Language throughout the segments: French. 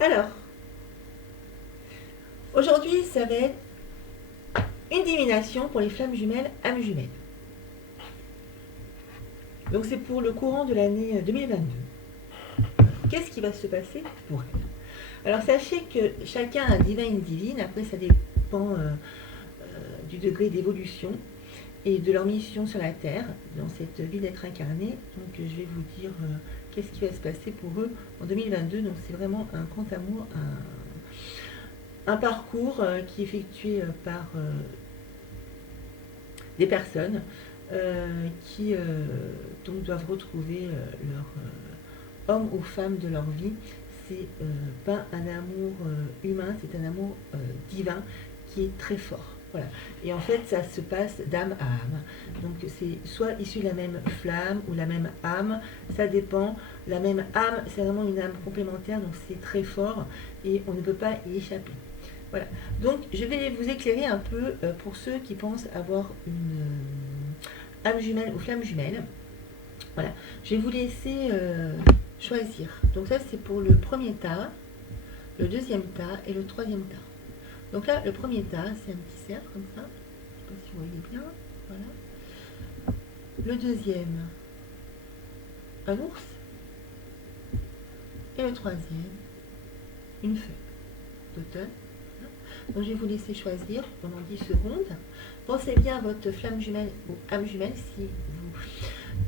Alors, aujourd'hui, ça va être une divination pour les flammes jumelles, âmes jumelles. Donc c'est pour le courant de l'année 2022. Qu'est-ce qui va se passer pour elle? Alors sachez que chacun a un divin et une divine, après ça dépend du degré d'évolution et de leur mission sur la Terre, dans cette vie d'être incarné. Donc je vais vous dire qu'est-ce qui va se passer pour eux en 2022. Donc c'est vraiment un grand amour, un parcours qui est effectué par des personnes qui donc doivent retrouver leur homme ou femme de leur vie. C'est pas un amour humain, c'est un amour divin qui est très fort. Voilà. Et en fait, ça se passe d'âme à âme. Donc, c'est soit issu de la même flamme ou la même âme, ça dépend. La même âme, c'est vraiment une âme complémentaire, donc c'est très fort et on ne peut pas y échapper. Voilà. Donc, je vais vous éclairer un peu pour ceux qui pensent avoir une âme jumelle ou flamme jumelle. Voilà. Je vais vous laisser choisir. Donc, ça, c'est pour le premier tas, le deuxième tas et le troisième tas. Donc là, le premier tas, c'est un petit cercle comme ça. Je ne sais pas si vous voyez bien. Voilà. Le deuxième, un ours. Et le troisième, une feuille d'automne. Donc je vais vous laisser choisir pendant 10 secondes. Pensez bien à votre flamme jumelle ou âme jumelle si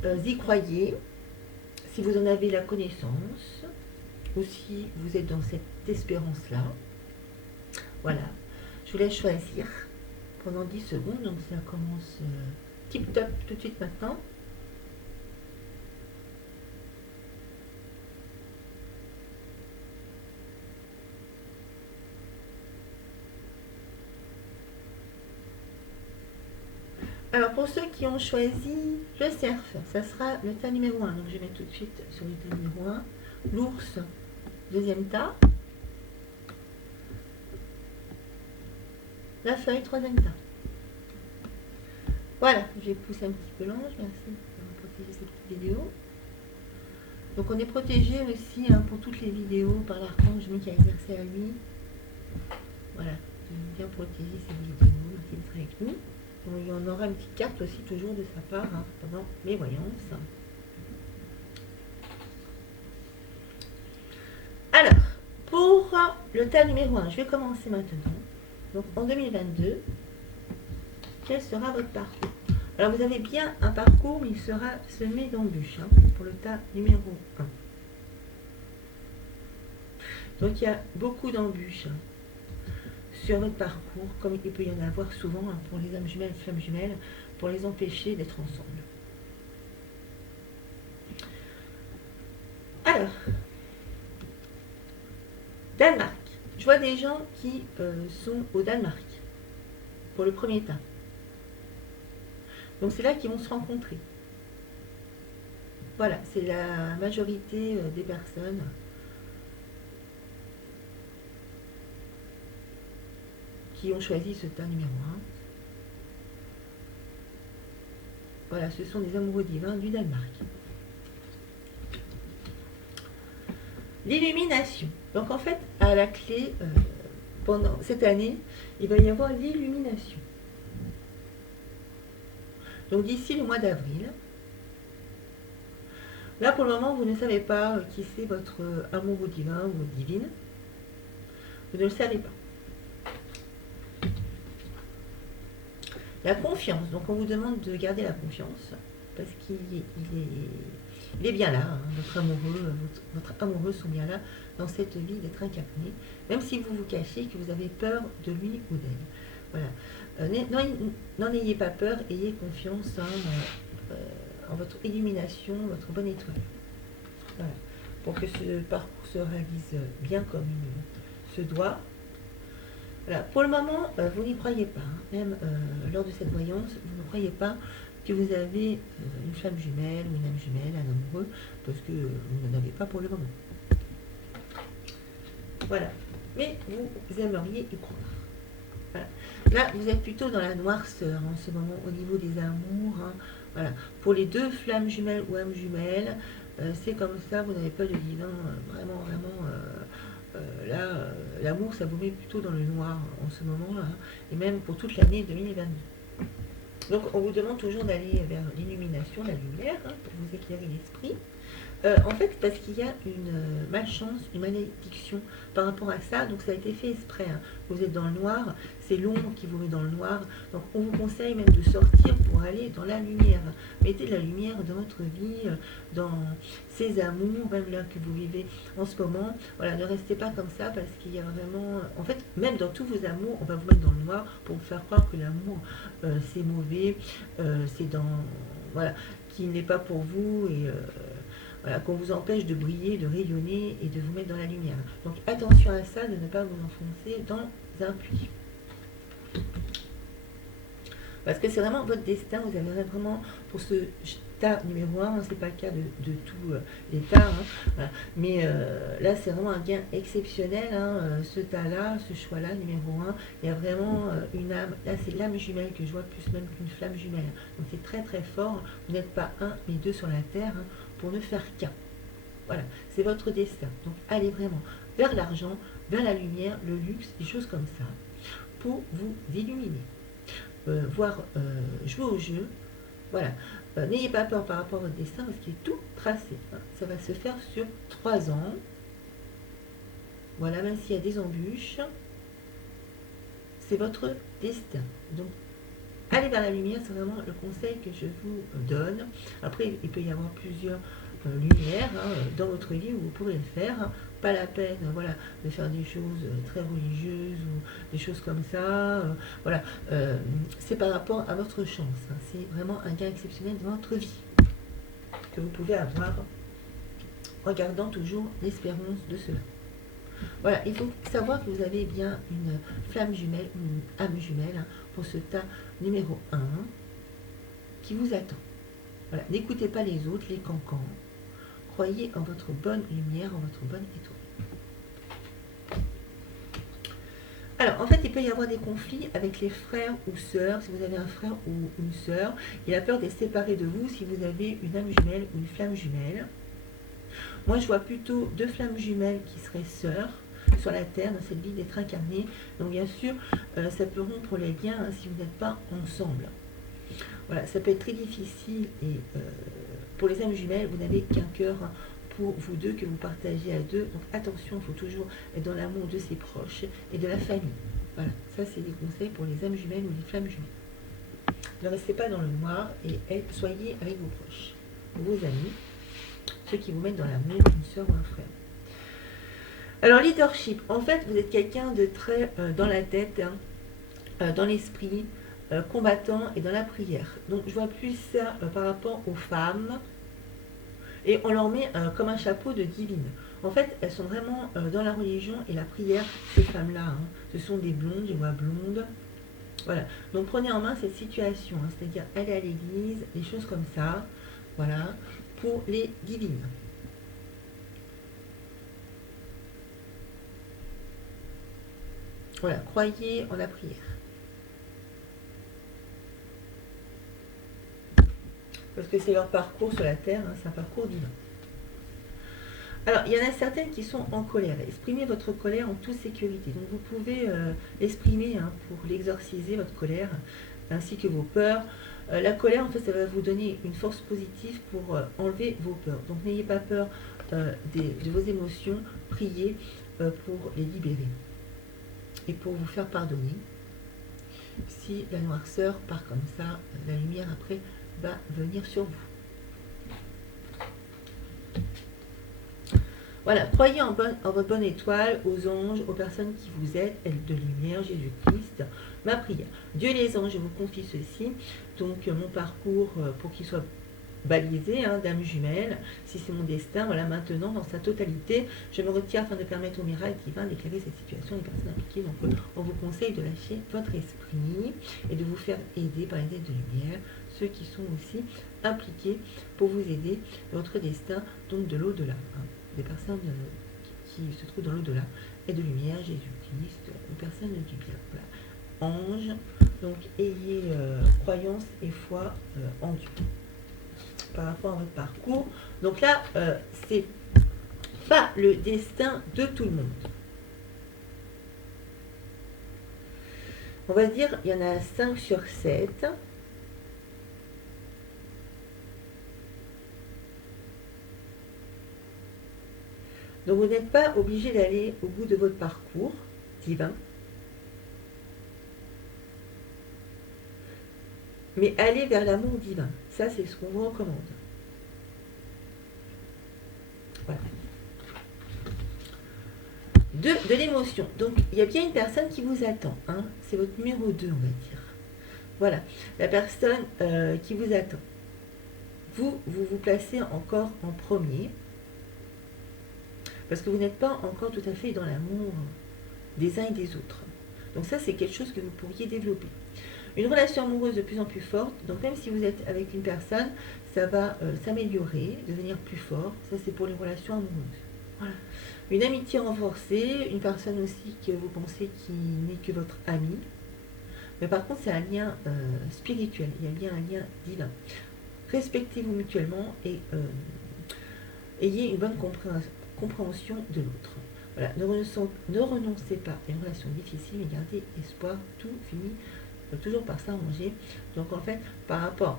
vous y croyez, si vous en avez la connaissance, ou si vous êtes dans cette espérance-là. Voilà. Je vous laisse choisir pendant 10 secondes. Donc ça commence tip-top tout de suite maintenant. Alors pour ceux qui ont choisi le cerf, ça sera le tas numéro 1. Donc je vais mettre tout de suite sur le tas numéro 1. L'ours, deuxième tas. La feuille, troisième tas. Voilà, je vais pousser un petit peu l'ange. Merci d'avoir protégé cette petite vidéo. Donc on est protégé aussi pour toutes les vidéos par l'archange Michael, merci à lui. Voilà, bien protéger ces vidéos, merci d'être avec nous. Donc, il y en aura une petite carte aussi toujours de sa part pendant mes voyances. Alors, pour le tas numéro 1, je vais commencer maintenant. Donc en 2022, quel sera votre parcours? Alors vous avez bien un parcours, mais il sera semé d'embûches pour le tas numéro 1. Donc il y a beaucoup d'embûches sur votre parcours, comme il peut y en avoir souvent pour les âmes jumelles, flammes jumelles, pour les empêcher d'être ensemble. Alors, Danemark. Je vois des gens qui sont au Danemark pour le premier tas. Donc c'est là qu'ils vont se rencontrer. Voilà, c'est la majorité des personnes qui ont choisi ce tas numéro 1. Voilà, ce sont des amoureux divins du Danemark. L'illumination. Donc en fait, à la clé, pendant cette année, il va y avoir l'illumination. Donc d'ici le mois d'avril, là pour le moment, vous ne savez pas qui c'est votre amoureux divin ou divine. Vous ne le savez pas. La confiance. Donc on vous demande de garder la confiance parce qu'il est bien là. Votre amoureux sont bien là dans cette vie d'être incarné. Même si vous vous cachez, que vous avez peur de lui ou d'elle. Voilà. N'en ayez pas peur, ayez confiance en votre illumination, votre bonne étoile. Voilà. Pour que ce parcours se réalise bien comme il se doit. Voilà. Pour le moment, vous n'y croyez pas. Même lors de cette voyance, vous ne croyez pas que vous avez une flamme jumelle ou une âme jumelle, un amoureux, parce que vous n'en avez pas pour le moment. Voilà. Mais vous aimeriez y croire. Voilà. Là, vous êtes plutôt dans la noirceur en ce moment au niveau des amours. Voilà. Pour les deux flammes jumelles ou âmes jumelles, c'est comme ça, vous n'avez pas de divin vraiment là, l'amour, ça vous met plutôt dans le noir en ce moment-là, hein, et même pour toute l'année 2022. Donc, on vous demande toujours d'aller vers l'illumination, la lumière, hein, pour vous éclairer l'esprit. En fait, parce qu'il y a une malchance, une malédiction par rapport à ça, donc ça a été fait exprès. Hein. Vous êtes dans le noir, c'est l'ombre qui vous met dans le noir, donc on vous conseille même de sortir pour aller dans la lumière. Mettez de la lumière dans votre vie, dans ces amours, même là que vous vivez en ce moment. Voilà, ne restez pas comme ça parce qu'il y a vraiment... En fait, même dans tous vos amours, on va vous mettre dans le noir pour vous faire croire que l'amour, c'est mauvais, c'est dans... Voilà, qui n'est pas pour vous et... Voilà, qu'on vous empêche de briller, de rayonner et de vous mettre dans la lumière. Donc attention à ça, de ne pas vous enfoncer dans un puits. Parce que c'est vraiment votre destin, vous avez vraiment, pour ce tas numéro 1, c'est pas le cas de tous les tas, hein, voilà. Mais là c'est vraiment un gain exceptionnel, hein, ce tas-là, ce choix-là, numéro 1, il y a vraiment une âme, là c'est l'âme jumelle que je vois plus même qu'une flamme jumelle. Donc c'est très très fort, vous n'êtes pas un mais deux sur la terre, hein, pour ne faire qu'un. Voilà, c'est votre destin. Donc allez vraiment vers l'argent, vers la lumière, le luxe, des choses comme ça, pour vous illuminer. Voir jouer au jeu. Voilà. N'ayez pas peur par rapport à votre destin parce qu'il est tout tracé. Hein. Ça va se faire sur 3 ans. Voilà, même s'il y a des embûches, c'est votre destin. Donc, allez vers la lumière, c'est vraiment le conseil que je vous donne. Après, il peut y avoir plusieurs lumières dans votre vie où vous pourrez le faire. Hein. Pas la peine voilà, de faire des choses très religieuses ou des choses comme ça. Voilà, c'est par rapport à votre chance. Hein. C'est vraiment un gain exceptionnel dans votre vie que vous pouvez avoir en gardant toujours l'espérance de cela. Voilà, il faut savoir que vous avez bien une flamme jumelle, une âme jumelle hein, pour ce tas numéro 1 qui vous attend. Voilà, n'écoutez pas les autres, les cancans. Croyez en votre bonne lumière, en votre bonne étoile. Alors, en fait, il peut y avoir des conflits avec les frères ou sœurs. Si vous avez un frère ou une sœur, il a peur d'être séparé de vous si vous avez une âme jumelle ou une flamme jumelle. Moi, je vois plutôt 2 flammes jumelles qui seraient sœurs sur la Terre, dans cette vie d'être incarnées. Donc, bien sûr, ça peut rompre les liens hein, si vous n'êtes pas ensemble. Voilà, ça peut être très difficile et pour les âmes jumelles, vous n'avez qu'un cœur hein, pour vous deux que vous partagez à deux. Donc attention, il faut toujours être dans l'amour de ses proches et de la famille. Voilà, ça c'est des conseils pour les âmes jumelles ou les flammes jumelles. Ne restez pas dans le noir et soyez avec vos proches, vos amis, ceux qui vous mettent dans l'amour, une soeur ou un frère. Alors leadership, en fait vous êtes quelqu'un de très dans la tête, hein, dans l'esprit, combattant et dans la prière. Donc je vois plus ça par rapport aux femmes et on leur met comme un chapeau de divine. En fait, elles sont vraiment dans la religion et la prière, ces femmes-là. Hein. Ce sont des blondes, je vois blondes. Voilà. Donc prenez en main cette situation, hein, c'est-à-dire aller à l'église, des choses comme ça. Voilà, pour les divines. Voilà, croyez en la prière. Parce que c'est leur parcours sur la terre, hein, c'est un parcours divin. Alors, il y en a certaines qui sont en colère. Exprimez votre colère en toute sécurité. Donc, vous pouvez l'exprimer hein, pour l'exorciser, votre colère, ainsi que vos peurs. La colère, en fait, ça va vous donner une force positive pour enlever vos peurs. Donc, n'ayez pas peur de vos émotions. Priez pour les libérer et pour vous faire pardonner. Si la noirceur part comme ça, la lumière après va venir sur vous. Voilà, croyez en votre bonne étoile, aux anges, aux personnes qui vous aident, aide de lumière, Jésus-Christ, ma prière. Dieu et les anges, je vous confie ceci. Donc mon parcours pour qu'il soit balisé, hein, d'âme jumelle, si c'est mon destin, voilà, maintenant dans sa totalité, je me retire afin de permettre au miracle divin d'éclairer cette situation des personnes impliquées. Donc on vous conseille de lâcher votre esprit et de vous faire aider par les aides de lumière, ceux qui sont aussi impliqués pour vous aider dans votre destin, donc de l'au-delà. Hein. Des personnes qui se trouvent dans l'au-delà, et de lumière, Jésus-Christ, une personne du bien. Voilà. Ange, donc ayez croyance et foi en Dieu par rapport à votre parcours. Donc là, c'est pas le destin de tout le monde. On va dire, il y en a 5 sur 7. Donc vous n'êtes pas obligé d'aller au bout de votre parcours divin. Mais allez vers l'amour divin. Ça, c'est ce qu'on vous recommande. Voilà. De l'émotion. Donc, il y a bien une personne qui vous attend. Hein. C'est votre numéro 2, on va dire. Voilà. La personne qui vous attend. Vous placez encore en premier. Parce que vous n'êtes pas encore tout à fait dans l'amour des uns et des autres. Donc ça, c'est quelque chose que vous pourriez développer. Une relation amoureuse de plus en plus forte, donc même si vous êtes avec une personne, ça va s'améliorer, devenir plus fort. Ça, c'est pour les relations amoureuses. Voilà. Une amitié renforcée, une personne aussi que vous pensez qui n'est que votre ami. Mais par contre, c'est un lien spirituel, il y a bien un lien divin. Respectez-vous mutuellement et ayez une bonne compréhension de l'autre. Voilà. Ne renoncez pas à une relation difficile, mais gardez espoir, tout finit toujours par s'arranger. Donc en fait, par rapport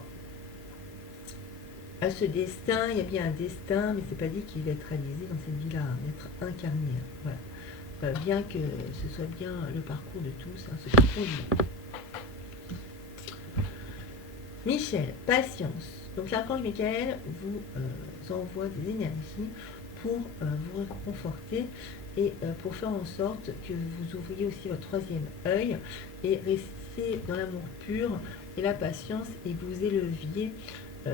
à ce destin, il y a bien un destin, mais c'est pas dit qu'il va être réalisé dans cette vie-là, être incarné. Voilà. Bien que ce soit bien le parcours de tous, hein, ce qui conduit. Michel, patience. Donc l'archange Michael vous envoie des énergies pour vous réconforter et pour faire en sorte que vous ouvriez aussi votre troisième œil et restiez dans l'amour pur et la patience et vous éleviez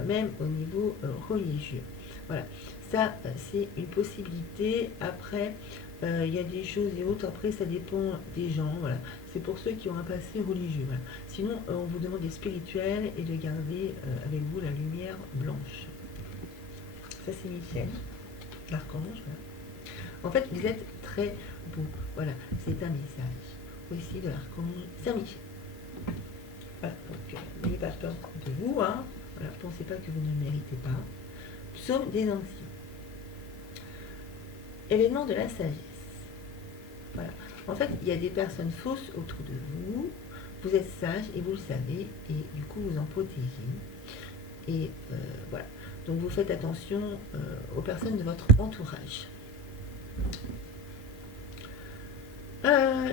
même au niveau religieux. Voilà, ça c'est une possibilité. Après, il y a des choses et autres, après ça dépend des gens. Voilà. C'est pour ceux qui ont un passé religieux. Voilà. Sinon, on vous demande des spirituels et de garder avec vous la lumière blanche. Ça c'est Michel, l'archange. Voilà. En fait, vous êtes très beau. Voilà, c'est un message aussi de l'archange Saint-Michel. Voilà, donc n'ayez pas peur de vous, hein. Voilà, pensez pas que vous ne le méritez pas. Psaume des anciens. Événement de la sagesse. Voilà. En fait, il y a des personnes fausses autour de vous. Vous êtes sage et vous le savez, et du coup vous en protégez. Et voilà. Donc vous faites attention aux personnes de votre entourage.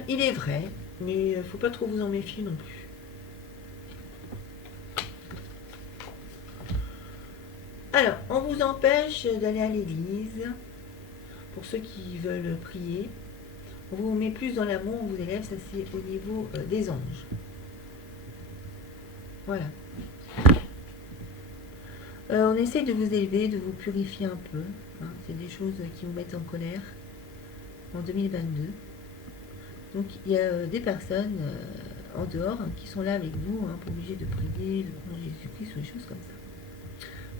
Il est vrai, mais il ne faut pas trop vous en méfier non plus. Alors, on vous empêche d'aller à l'église, pour ceux qui veulent prier. On vous met plus dans l'amour, on vous élève, ça c'est au niveau des anges. Voilà. On essaie de vous élever, de vous purifier un peu. Hein. C'est des choses qui vous mettent en colère en 2022. Donc il y a des personnes en dehors qui sont là avec vous, hein, pas obligés de prier, de prendre Jésus-Christ ou des choses comme ça.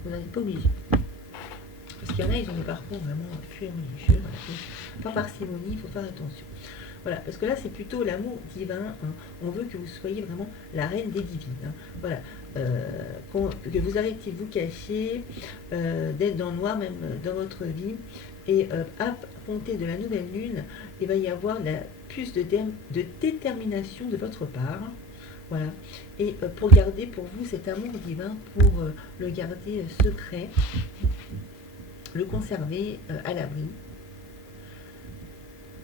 Vous n'en êtes pas obligés. Parce qu'il y en a, ils ont des parcours vraiment fuir religieux. Voilà. Par parcimonie, il faut faire attention. Voilà, parce que là, c'est plutôt l'amour divin. Hein. On veut que vous soyez vraiment la reine des divines. Hein. Voilà. Que vous arrêtiez de vous cacher, d'être dans le noir même dans votre vie. Et à compter de la nouvelle lune, il va y avoir plus de détermination de votre part. Voilà. Et pour garder pour vous cet amour divin, pour le garder secret, le conserver à l'abri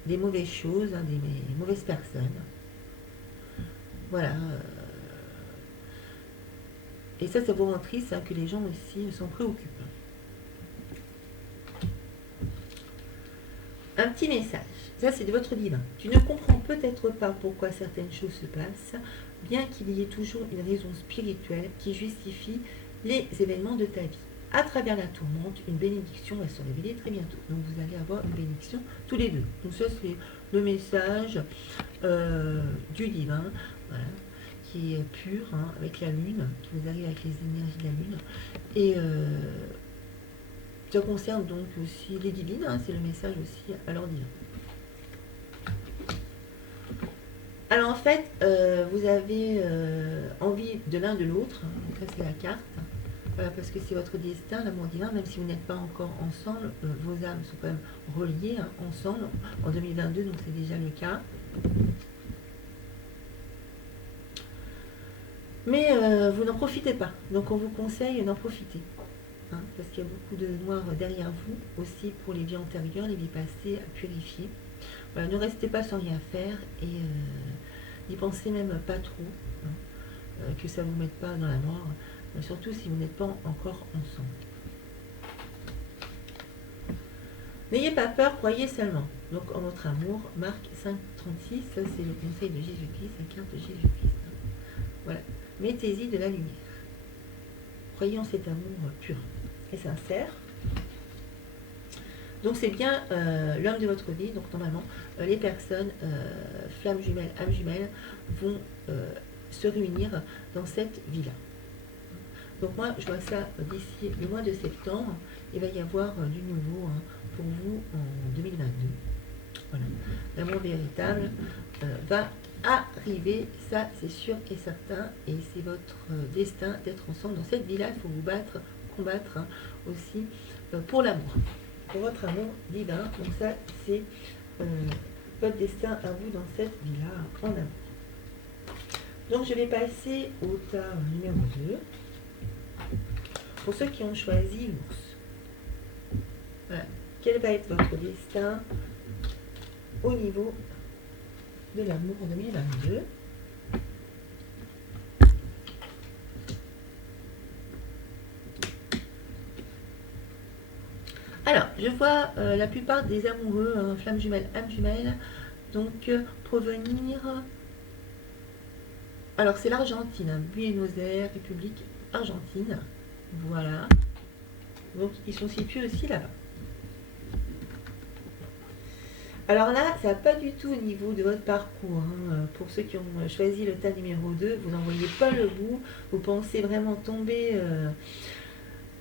des mauvaises choses, hein, des mauvaises personnes. Voilà. Et ça vous rend triste, hein, que les gens aussi s'en préoccupent. Un petit message. Ça, c'est de votre divin. Tu ne comprends peut-être pas pourquoi certaines choses se passent, bien qu'il y ait toujours une raison spirituelle qui justifie les événements de ta vie. À travers la tourmente, une bénédiction va se révéler très bientôt. Donc vous allez avoir une bénédiction tous les deux. Donc ça c'est le message du divin, voilà, qui est pur, hein, avec la lune, qui vous arrive avec les énergies de la lune. Et ça concerne donc aussi les divines, hein, c'est le message aussi à leur divin. Alors en fait, vous avez envie de l'un de l'autre, hein, donc ça c'est la carte. Voilà, parce que c'est votre destin, l'amour divin, même si vous n'êtes pas encore ensemble, vos âmes sont quand même reliées, hein, ensemble, en 2022, donc c'est déjà le cas. Mais vous n'en profitez pas. Donc on vous conseille d'en profiter. Hein, parce qu'il y a beaucoup de noir derrière vous, aussi pour les vies antérieures, les vies passées à purifier. Voilà, ne restez pas sans rien faire et n'y pensez même pas trop, hein, que ça ne vous mette pas dans la mort, surtout si vous n'êtes pas encore ensemble. N'ayez pas peur, croyez seulement. Donc en votre amour, Marc 5,36, ça c'est le conseil de Jésus-Christ, la carte de Jésus-Christ. Voilà, mettez-y de la lumière. Croyez en cet amour pur et sincère. Donc c'est bien l'homme de votre vie. Donc normalement, les personnes, flammes jumelles, âmes jumelles, vont se réunir dans cette vie-là. Donc moi, je vois ça d'ici le mois de septembre. Il va y avoir du nouveau pour vous en 2022. Voilà. L'amour véritable va arriver, ça c'est sûr et certain. Et c'est votre destin d'être ensemble dans cette vie-là. Il faut vous battre, combattre aussi pour l'amour. Pour votre amour divin. Donc ça, c'est votre destin à vous dans cette vie-là en amour. Donc je vais passer au tas numéro 2. Pour ceux qui ont choisi l'ours. Voilà. Quel va être votre destin au niveau de l'amour en 2022? Alors, je vois la plupart des amoureux, flammes jumelles, âmes jumelles, donc provenir... Alors, c'est l'Argentine, Buenos Aires, République Argentine. Voilà. Donc, ils sont situés aussi là-bas. Alors là, ça n'a pas du tout au niveau de votre parcours. Hein. Pour ceux qui ont choisi le tas numéro 2, vous n'en voyez pas le bout. Vous pensez vraiment tomber...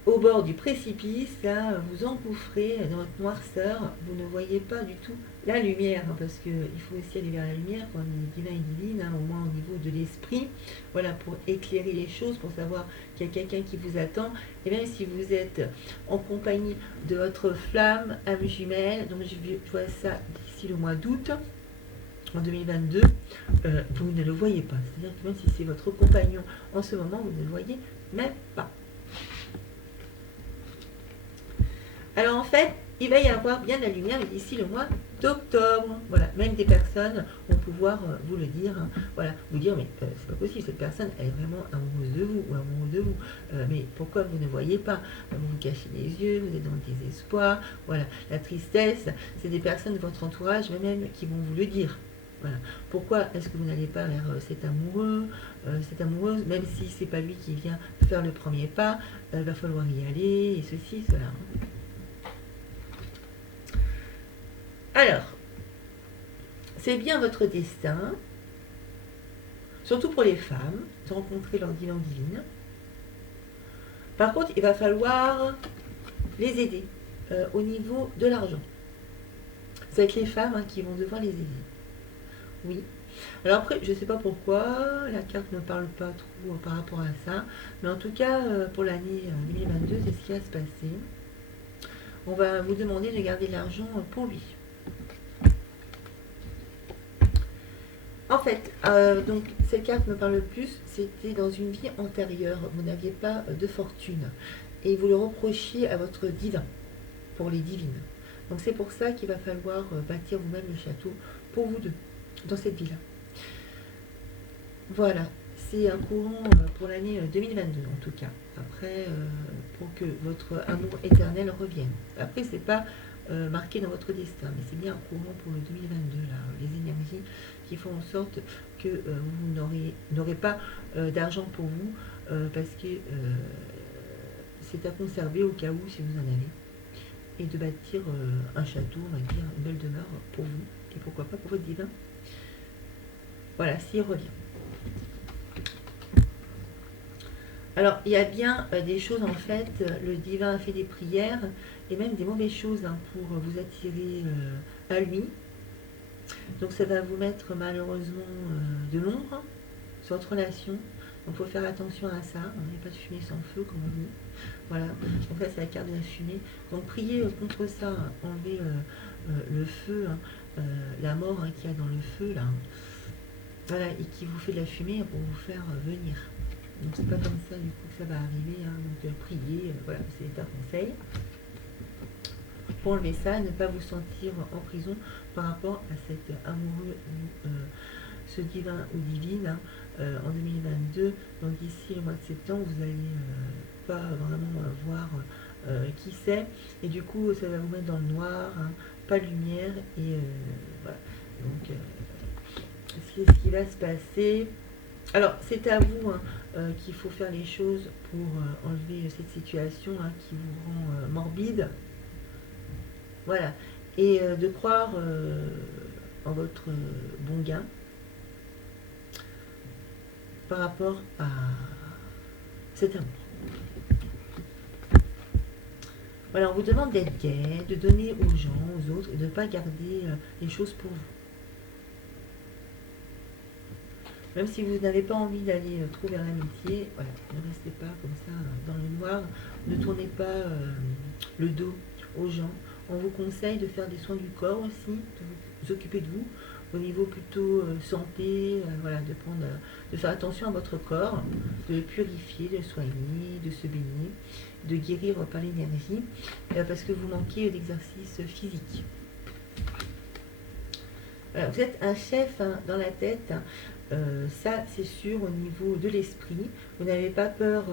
au bord du précipice, là, vous engouffrez dans votre noirceur, vous ne voyez pas du tout la lumière, hein, parce qu'il faut aussi aller vers la lumière quand on est divin et divine, hein, au moins au niveau de l'esprit, voilà, pour éclairer les choses, pour savoir qu'il y a quelqu'un qui vous attend, et même si vous êtes en compagnie de votre flamme, âme jumelle, donc je vois ça d'ici le mois d'août, en 2022, vous ne le voyez pas, c'est-à-dire que même si c'est votre compagnon en ce moment, vous ne le voyez même pas. Alors en fait, il va y avoir bien de la lumière d'ici le mois d'octobre. Voilà, même des personnes vont pouvoir vous le dire. Hein. Voilà, vous dire, mais c'est pas possible, cette personne, elle est vraiment amoureuse de vous ou amoureux de vous. Mais pourquoi vous ne voyez pas? Vous vous cachez les yeux, vous êtes dans le désespoir. Voilà, la tristesse, c'est des personnes de votre entourage même qui vont vous le dire. Voilà. Pourquoi est-ce que vous n'allez pas vers cet amoureux, cette amoureuse, même si c'est pas lui qui vient faire le premier pas, il va falloir y aller, et ceci, cela. Alors, c'est bien votre destin, surtout pour les femmes, de rencontrer leur divin divine. Par contre, il va falloir les aider au niveau de l'argent. Ça va être les femmes qui vont devoir les aider. Oui. Alors après, je ne sais pas pourquoi, la carte ne parle pas trop par rapport à ça, mais en tout cas, pour l'année 2022, c'est ce qui va se passer. On va vous demander de garder de l'argent pour lui. En fait, donc cette carte me parle le plus, c'était dans une vie antérieure, vous n'aviez pas de fortune et vous le reprochiez à votre divin, pour les divines. Donc c'est pour ça qu'il va falloir bâtir vous-même le château pour vous deux, dans cette vie-là. Voilà, c'est un courant pour l'année 2022 en tout cas. Après, pour que votre amour éternel revienne. Après, c'est pas marqué dans votre destin, mais c'est bien un courant pour le 2022, là, les énergies qui font en sorte que vous n'aurez pas d'argent pour vous, parce que c'est à conserver au cas où, si vous en avez, et de bâtir un château, on va dire, une belle demeure pour vous, et pourquoi pas pour votre divin. Voilà, s'il revient. Alors, il y a bien des choses, en fait, le divin a fait des prières, et même des mauvaises choses pour vous attirer à lui. Donc ça va vous mettre malheureusement de l'ombre sur votre relation. Donc il faut faire attention à ça. Il n'y a pas de fumée sans feu, comme on dit. Voilà. Donc là, c'est la carte de la fumée. Donc priez contre ça, enlevez le feu, la mort qu'il y a dans le feu, là. Voilà, et qui vous fait de la fumée pour vous faire venir. Donc c'est pas comme ça du coup que ça va arriver, hein. Donc priez, voilà, c'est un conseil. Pour enlever ça, ne pas vous sentir en prison par rapport à cet amoureux ou ce divin ou divine, hein, en 2022. Donc d'ici le mois de septembre, vous allez pas vraiment voir qui c'est, et du coup ça va vous mettre dans le noir, hein, pas de lumière, et voilà. Donc ce qui va se passer. Alors c'est à vous, hein, qu'il faut faire les choses pour enlever cette situation, hein, qui vous rend morbide. Voilà. Et de croire en votre bon gain par rapport à cet amour. Voilà, on vous demande d'être gai, de donner aux gens, aux autres, et de ne pas garder les choses pour vous. Même si vous n'avez pas envie d'aller trop vers l'amitié, voilà, ne restez pas comme ça dans le noir, ne tournez pas le dos aux gens. On vous conseille de faire des soins du corps aussi, de vous occuper de vous, au niveau plutôt santé, voilà, de faire attention à votre corps, de le purifier, de le soigner, de se baigner, de guérir par l'énergie, parce que vous manquez d'exercice physique. Voilà, vous êtes un chef, hein, dans la tête, hein. Ça c'est sûr, au niveau de l'esprit, vous n'avez pas peur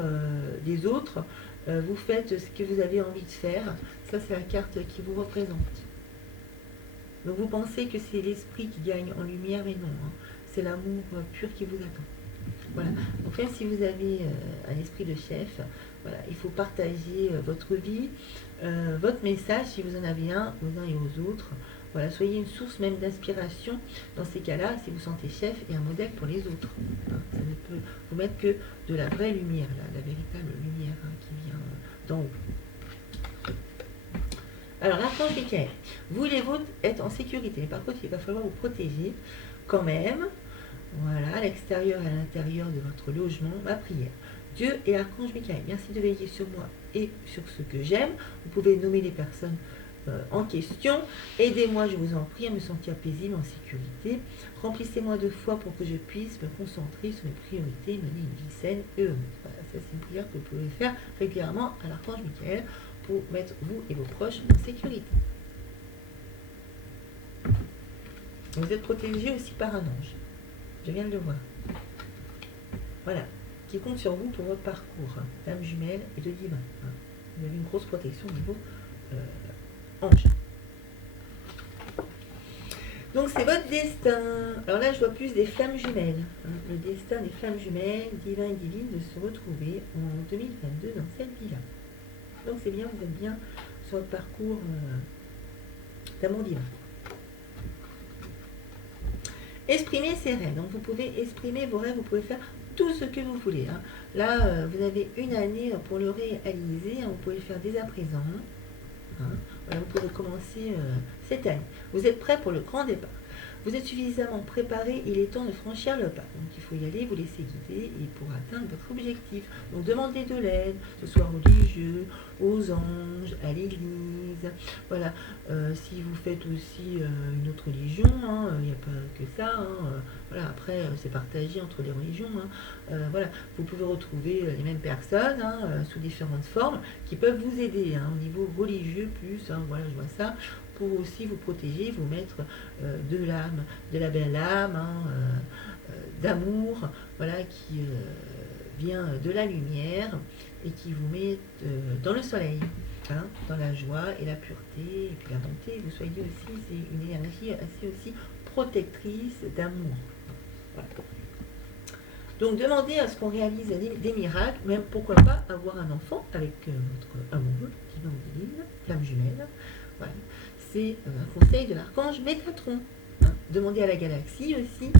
des autres, vous faites ce que vous avez envie de faire, ça c'est la carte qui vous représente. Donc vous pensez que c'est l'esprit qui gagne en lumière, mais non, hein, c'est l'amour pur qui vous attend. Voilà. Donc même si vous avez un esprit de chef, voilà, il faut partager votre vie, votre message si vous en avez un aux uns et aux autres. Voilà, soyez une source même d'inspiration dans ces cas-là, si vous sentez chef, et un modèle pour les autres. Hein. Ça ne peut vous mettre que de la vraie lumière, là, la véritable lumière, hein, qui vient d'en haut. Alors l'archange Michael, vous les vôtres êtes en sécurité, par contre il va falloir vous protéger quand même. Voilà, à l'extérieur et à l'intérieur de votre logement, ma prière. Dieu et l'archange Michael, merci de veiller sur moi et sur ce que j'aime. Vous pouvez nommer les personnes en question. Aidez-moi, je vous en prie, à me sentir paisible, en sécurité. Remplissez-moi de foi pour que je puisse me concentrer sur mes priorités, mener une vie saine et heureuse. Voilà, ça c'est une prière que vous pouvez faire régulièrement à l'archange Michael pour mettre vous et vos proches en sécurité. Vous êtes protégés aussi par un ange. Je viens de le voir. Voilà, qui compte sur vous pour votre parcours, hein. Dame jumelle et de divin. Hein. Vous avez une grosse protection au niveau ange. Donc c'est votre destin. Alors là, je vois plus des flammes jumelles. Hein. Le destin des flammes jumelles, divin et divine, de se retrouver en 2022 dans cette vie-là. Donc c'est bien, vous êtes bien sur votre parcours d'amour divin. Exprimez ses rêves. Donc vous pouvez exprimer vos rêves, vous pouvez faire tout ce que vous voulez. Hein. Là, vous avez une année pour le réaliser. Hein. Vous pouvez le faire dès à présent. Hein. Voilà, vous pouvez commencer cette année. Vous êtes prêt pour le grand départ. Vous êtes suffisamment préparé, il est temps de franchir le pas. Donc il faut y aller, vous laisser guider et pour atteindre votre objectif. Donc demandez de l'aide, que ce soit religieux, aux anges, à l'église. Voilà, si vous faites aussi une autre religion, hein, il n'y a pas que ça. Hein, voilà, après c'est partagé entre les religions. Hein, voilà, vous pouvez retrouver les mêmes personnes, hein, sous différentes formes qui peuvent vous aider, hein, au niveau religieux plus. Hein, voilà, je vois ça. Pour aussi vous protéger, vous mettre de l'âme, de la belle âme, hein, d'amour, voilà, qui vient de la lumière et qui vous met dans le soleil, hein, dans la joie et la pureté et puis la bonté. Vous soyez aussi, c'est une énergie assez aussi protectrice d'amour. Voilà. Donc demandez à ce qu'on réalise des miracles, même pourquoi pas avoir un enfant avec votre amoureux, divin ou divine, flamme jumelle. Voilà. C'est un conseil de l'archange Métatron. Hein. Demandez à la galaxie aussi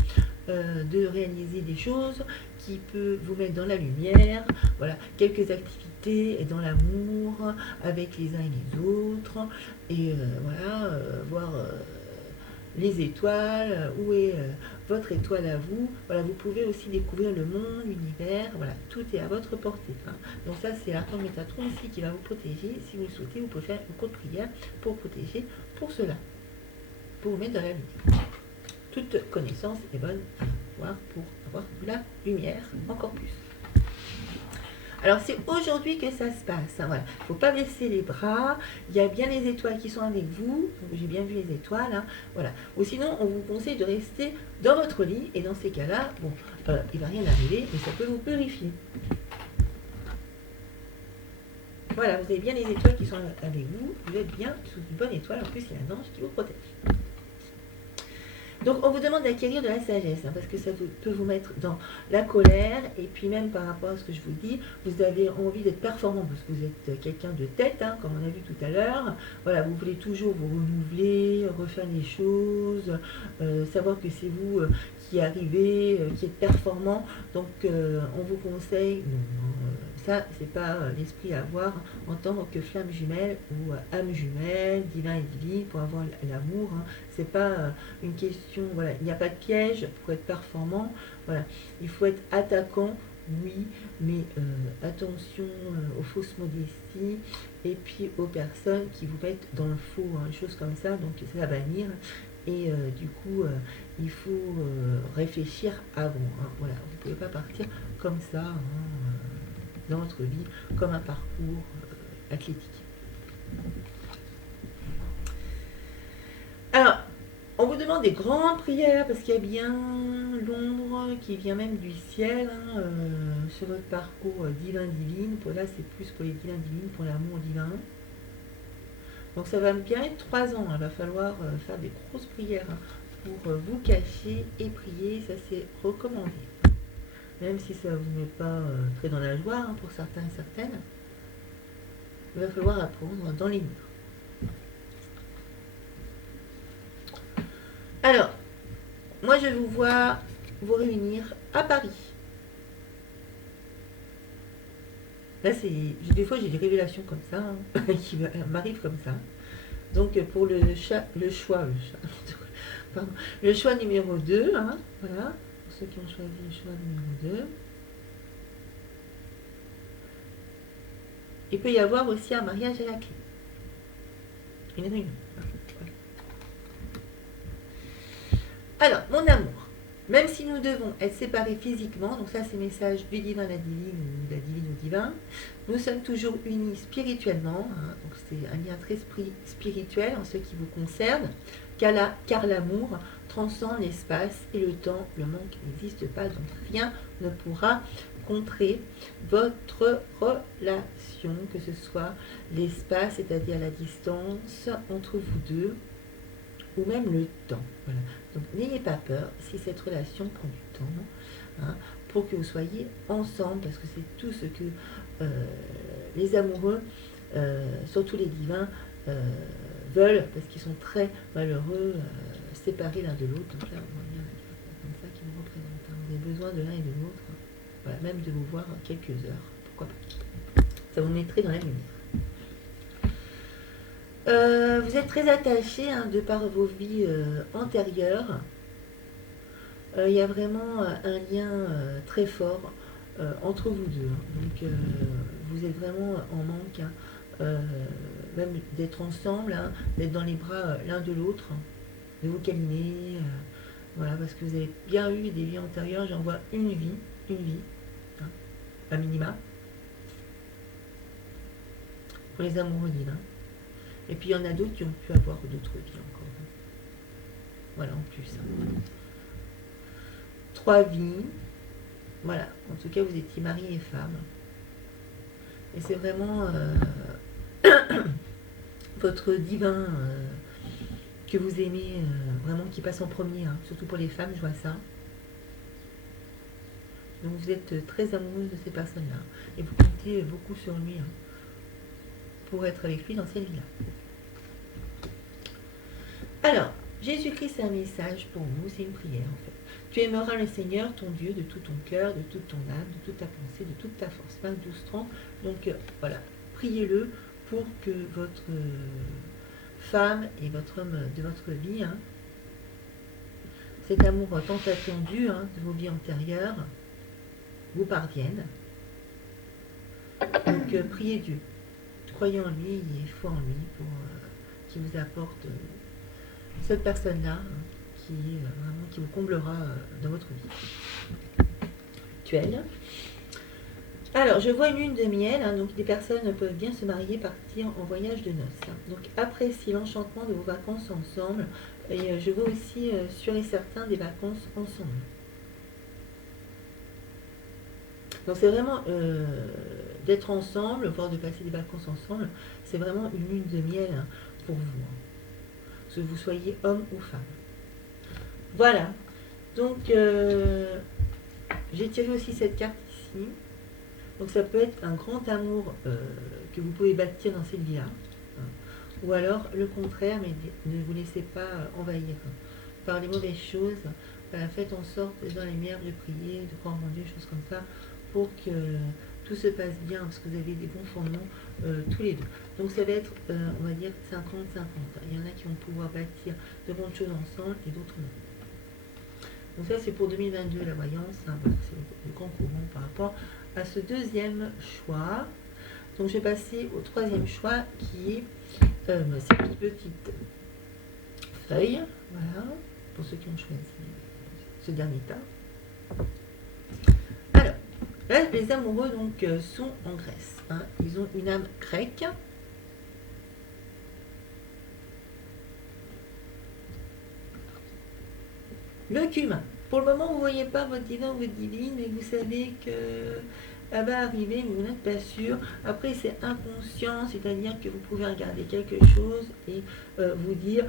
de réaliser des choses qui peuvent vous mettre dans la lumière. Voilà, quelques activités dans l'amour avec les uns et les autres. Et voilà, voir les étoiles, où est votre étoile à vous. Voilà, vous pouvez aussi découvrir le monde, l'univers. Voilà, tout est à votre portée. Hein. Donc ça, c'est l'archange Métatron aussi qui va vous protéger. Si vous le souhaitez, vous pouvez faire une courte prière pour protéger pour cela, pour vous mettre dans la lumière. Toute connaissance est bonne à avoir pour avoir de la lumière, encore plus. Alors c'est aujourd'hui que ça se passe. Hein, voilà. Il ne faut pas baisser les bras. Il y a bien les étoiles qui sont avec vous. J'ai bien vu les étoiles. Hein, voilà. Ou sinon, on vous conseille de rester dans votre lit. Et dans ces cas-là, bon, il ne va rien arriver, mais ça peut vous purifier. Voilà, vous avez bien les étoiles qui sont avec vous. Vous êtes bien sous une bonne étoile. En plus, il y a un ange qui vous protège. Donc, on vous demande d'acquérir de la sagesse, hein, parce que ça peut vous mettre dans la colère, et puis même par rapport à ce que je vous dis, vous avez envie d'être performant, parce que vous êtes quelqu'un de tête, hein, comme on a vu tout à l'heure. Voilà, vous voulez toujours vous renouveler, refaire les choses, savoir que c'est vous qui arrivez, qui êtes performant. Donc, on vous conseille, non, ça, c'est pas l'esprit à avoir en tant que flamme jumelle ou âme jumelle, divin et divine, pour avoir l'amour. Hein. C'est pas une question, voilà, il n'y a pas de piège pour être performant. Voilà, il faut être attaquant, oui, mais attention aux fausses modesties et puis aux personnes qui vous mettent dans le faux, hein, des choses comme ça. Donc, c'est à bannir. Et du coup, il faut réfléchir avant. Hein. Voilà, vous ne pouvez pas partir comme ça. Hein, dans votre vie, comme un parcours athlétique. Alors, on vous demande des grandes prières, parce qu'il y a bien l'ombre qui vient même du ciel, hein, sur votre parcours divin-divine. Pour là, c'est plus pour les divins-divines, pour l'amour divin. Donc ça va bien être 3 ans, il va falloir faire des grosses prières hein, pour vous cacher et prier, ça c'est recommandé. Même si ça ne vous met pas très dans la joie, hein, pour certains et certaines, il va falloir apprendre dans les murs. Alors, moi je vous vois vous réunir à Paris. Là, des fois j'ai des révélations comme ça, hein, qui m'arrivent comme ça. Donc pour le choix numéro 2, hein, voilà. Ceux qui ont choisi le choix numéro 2. Il peut y avoir aussi un mariage à la clé. Une réunion. Alors, mon amour, même si nous devons être séparés physiquement, donc ça c'est le message du divin à la divine ou de la divine au divin, nous sommes toujours unis spirituellement, hein, donc c'est un lien très spirituel en ce qui vous concerne, car l'amour transcende l'espace et le temps, le manque n'existe pas, donc rien ne pourra contrer votre relation, que ce soit l'espace, c'est-à-dire la distance entre vous deux, ou même le temps. Voilà. Donc n'ayez pas peur si cette relation prend du temps, hein, pour que vous soyez ensemble, parce que c'est tout ce que les amoureux, surtout les divins, veulent, parce qu'ils sont très malheureux, séparés l'un de l'autre. Donc là, on voit bien comme ça qui vous représente. Hein. Vous avez besoin de l'un et de l'autre, voilà, même de vous voir quelques heures. Pourquoi pas? Ça vous mettrait dans la lumière. Vous êtes très attachés, hein, de par vos vies antérieures. Il y a vraiment un lien très fort entre vous deux. Hein. Donc vous êtes vraiment en manque, hein, même d'être ensemble, hein, d'être dans les bras l'un de l'autre, hein, de vous câliner. Voilà, parce que vous avez bien eu des vies antérieures. J'en vois une vie, hein, à minima, pour les amoureux divins. Et puis il y en a d'autres qui ont pu avoir d'autres vies encore. Voilà, en plus. Hein. 3 vies. Voilà, en tout cas vous étiez mari et femme. Et c'est vraiment votre divin que vous aimez, vraiment qui passe en premier. Hein. Surtout pour les femmes, je vois ça. Donc vous êtes très amoureuse de ces personnes-là. Et vous comptez beaucoup sur lui, hein, pour être avec lui dans cette vie-là. Alors, Jésus-Christ, c'est un message pour vous, c'est une prière en fait. Tu aimeras le Seigneur, ton Dieu, de tout ton cœur, de toute ton âme, de toute ta pensée, de toute ta force. 20, 12, 30. Donc voilà, priez-le pour que votre femme et votre homme de votre vie, hein, cet amour tant attendu, hein, de vos vies antérieures, vous parvienne. Donc priez Dieu. Croyez en lui, ayez foi en lui pour qu'il vous apporte cette personne-là, hein, qui vraiment qui vous comblera dans votre vie actuelle. Alors, je vois une lune de miel, hein, donc des personnes peuvent bien se marier, partir en voyage de noces, hein. Donc, apprécie l'enchantement de vos vacances ensemble. Et je vois aussi, sûr et certain, des vacances ensemble. Donc, c'est vraiment d'être ensemble, voire de passer des vacances ensemble. C'est vraiment une lune de miel, hein, pour vous, hein, que vous soyez homme ou femme. Voilà. Donc, j'ai tiré aussi cette carte ici. Donc ça peut être un grand amour que vous pouvez bâtir dans cette vie-là. Hein. Ou alors le contraire, mais ne vous laissez pas envahir, hein, par les mauvaises choses. Faites en sorte dans les lumière de prier, de croire en Dieu, choses comme ça, pour que tout se passe bien, parce que vous avez des bons fondements tous les deux. Donc ça va être, on va dire, 50-50. Il y en a qui vont pouvoir bâtir de bonnes choses ensemble et d'autres non. Donc ça c'est pour 2022 la voyance, hein, voilà, c'est le grand courant par rapport à ce deuxième choix. Donc je vais passer au troisième choix qui est cette petite feuille, voilà, pour ceux qui ont choisi ce dernier tas. Alors, là les amoureux donc sont en Grèce, hein, ils ont une âme grecque. Le cumin. Pour le moment, vous ne voyez pas votre divin ou votre divine, mais vous savez que elle va arriver, mais vous n'êtes pas sûr. Après, c'est inconscient, c'est-à-dire que vous pouvez regarder quelque chose et vous dire,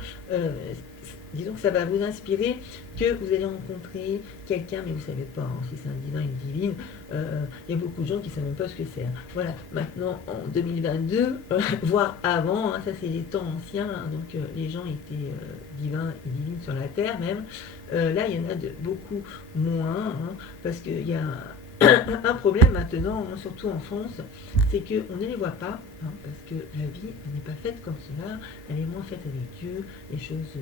disons que ça va vous inspirer que vous allez rencontrer quelqu'un, mais vous ne savez pas, hein, si c'est un divin, une divine. Il y a beaucoup de gens qui ne savent même pas ce que c'est, hein. Voilà, maintenant en 2022, voire avant, hein, ça c'est les temps anciens, hein, donc les gens étaient divins et divines sur la terre même. Là, il y en a de beaucoup moins, hein, parce qu'il y a un problème maintenant, hein, surtout en France, c'est qu'on ne les voit pas, hein, parce que la vie n'est pas faite comme cela, elle est moins faite avec Dieu, les choses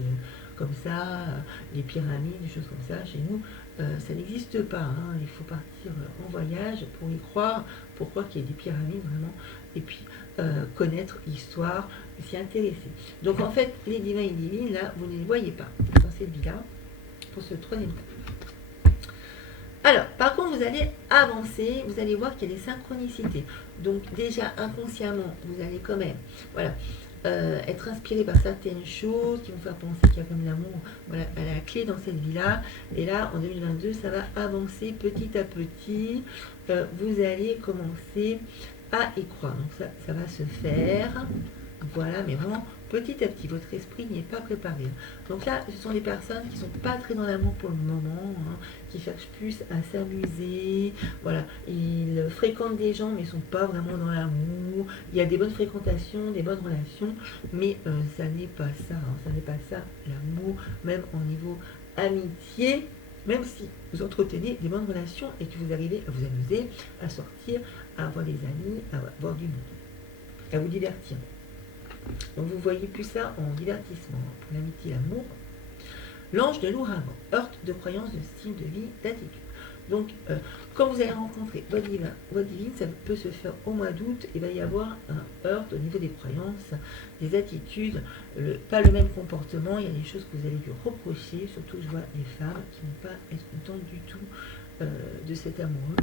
comme ça, les pyramides, des choses comme ça, chez nous, ça n'existe pas, hein. Il faut partir en voyage pour y croire, pour croire qu'il y a des pyramides vraiment, et puis connaître l'histoire, s'y intéresser. Donc en fait, les divins et divines, là, vous ne les voyez pas dans cette vie-là, pour ce troisième cas. Alors, par contre, vous allez avancer, vous allez voir qu'il y a des synchronicités. Donc déjà, inconsciemment, vous allez quand même, voilà, être inspiré par certaines choses qui vont faire penser qu'il y a comme l'amour, voilà, à la clé dans cette vie-là. Et là, en 2022, ça va avancer petit à petit. Vous allez commencer à y croire. Donc ça va se faire. Voilà, mais vraiment petit à petit, votre esprit n'y est pas préparé. Donc là, ce sont des personnes qui ne sont pas très dans l'amour pour le moment, hein, qui cherchent plus à s'amuser. Voilà, ils fréquentent des gens, mais ils ne sont pas vraiment dans l'amour. Il y a des bonnes fréquentations, des bonnes relations, mais ça n'est pas ça, hein, ça n'est pas ça, l'amour, même au niveau amitié. Même si vous entretenez des bonnes relations et que vous arrivez à vous amuser, à sortir, à avoir des amis, à avoir du monde, à vous divertir. Donc vous voyez plus ça en divertissement, pour l'amitié, l'amour. L'ange de l'ouragan, heurte de croyances, de style de vie, d'attitude. Donc, quand vous allez rencontrer votre divine, ça peut se faire au mois d'août, il va y avoir un heurt au niveau des croyances, des attitudes, pas le même comportement, il y a des choses que vous allez lui reprocher, surtout je vois les femmes qui ne vont pas être contentes du tout de cet amoureux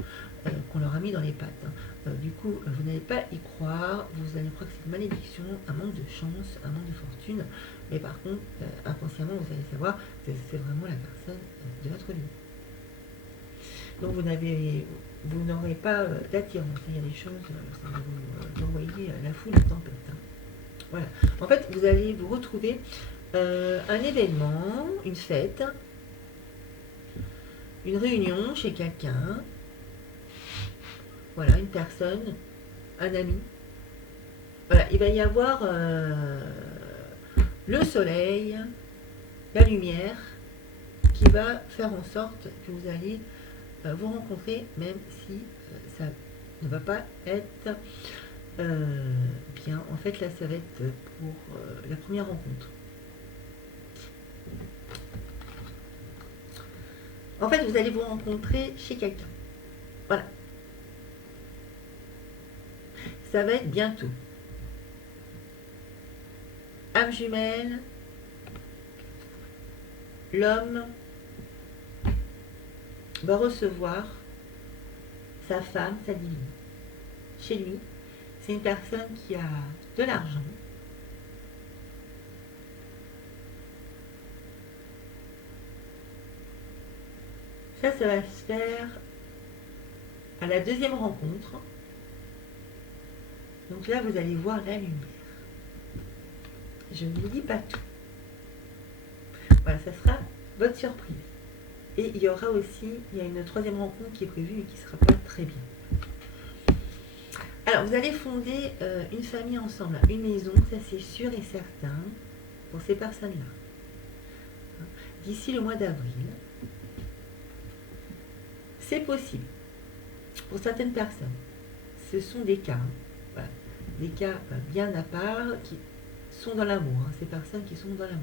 qu'on leur a mis dans les pattes, hein. Du coup, vous n'allez pas y croire, vous allez croire que c'est une malédiction, un manque de chance, un manque de fortune, mais par contre, inconsciemment, vous allez savoir que c'est vraiment la personne de votre vie. Donc vous n'aurez pas d'attirance, il y a des choses, ça va vous envoyer la foule, la tempête, hein. Voilà. En fait, vous allez vous retrouver un événement, une fête, une réunion chez quelqu'un, voilà, une personne, un ami. Voilà, il va y avoir le soleil, la lumière, qui va faire en sorte que vous allez vous rencontrer, même si ça ne va pas être bien. En fait, là, ça va être pour la première rencontre. En fait, vous allez vous rencontrer chez quelqu'un. Voilà. Ça va être bientôt. Âme jumelle, l'homme va recevoir sa femme, sa divine. chez lui. C'est une personne qui a de l'argent. Ça va se faire à la deuxième rencontre. Donc là, vous allez voir la lumière. Je ne vous dis pas tout. Voilà, ça sera votre surprise. Et il y aura aussi, il y a une troisième rencontre qui est prévue et qui ne sera pas très bien. Alors, vous allez fonder une famille ensemble, une maison, ça c'est sûr et certain, pour ces personnes-là. D'ici le mois d'avril, c'est possible. Pour certaines personnes, ce sont des cas, voilà, des cas bien à part, qui sont dans l'amour, ces personnes qui sont dans l'amour.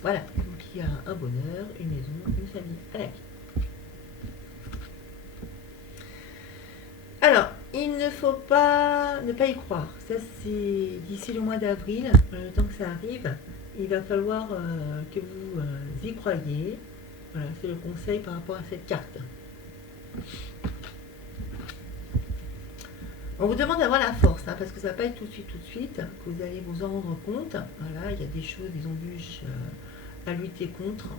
Voilà, donc il y a un bonheur, une maison, une famille à la clé. Alors, il ne faut pas ne pas y croire. Ça, c'est d'ici le mois d'avril, le temps que ça arrive, il va falloir que vous y croyez. Voilà, c'est le conseil par rapport à cette carte. On vous demande d'avoir la force, parce que ça ne va pas être tout de suite, que vous allez vous en rendre compte. Voilà, il y a des choses, des embûches à lutter contre.